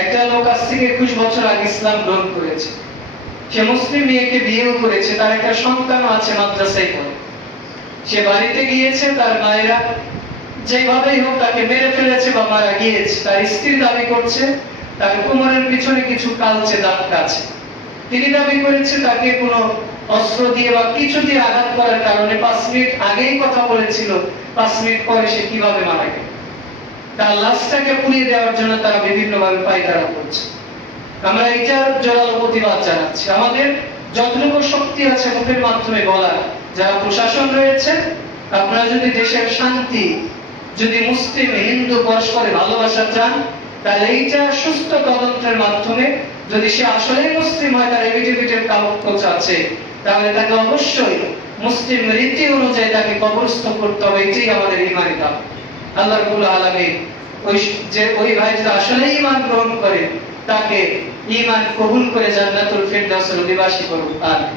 একটা লোক আজ থেকে 21 বছর আগে ইসলাম গ্রহণ করেছে, সে মুসলিম মেয়েকে বিয়েও করেছে, তার একটা সন্তানও আছে, মাদ্রাসায় পড়ে। সে বাড়িতে গিয়েছে, তার মায়েরা যেভাবেই হোক তাকে মেরে ফেলেছে বা মারা গিয়েছে। তার স্ত্রী দাবি করছে তার কোমরের পিছনে কিছু কালচে দাগ আছে। তিনি দাবি করেছে তাকে কোনো অস্ত্র দিয়ে বা কিছু দিয়ে আঘাত করার কারণে 5 মিনিট আগেই কথা বলেছিল, 5 মিনিট পরে সে কিভাবে মারা গেল। তার লাশটাকে পুড়িয়ে দেওয়ার জন্য তারা বিভিন্ন ভাবে পায়তারা করছে। আমরা এটার জোরালো প্রতিবাদ জানাচ্ছি। আমাদের যতটুকু শক্তি আছে মুখের মাধ্যমে বলার, যারা প্রশাসন রয়েছে, আপনারা যদি দেশের শান্তি, যদি মুসলিম হিন্দু পরস্পরে ভালোবাসা চান, তাহলে এইটা সুস্থ তদন্তের মাধ্যমে যদি সে আসলেই মুসলিম হয়, তার এভিডেভিটের কাগজ আছে, তাহলে তাকে অবশ্যই মুসলিম রীতি অনুযায়ী তাকে কবরস্থ করতে হবে। এটাই আমাদের ঈমানি দাবি। আল্লাহ রাব্বুল আলামিন ওই ভাই যদি আসলে ঈমান গ্রহণ করে, তাকে ঈমান কবুল করে জান্নাতুল ফিরদাউসের অধিবাসী করুন। আমিন।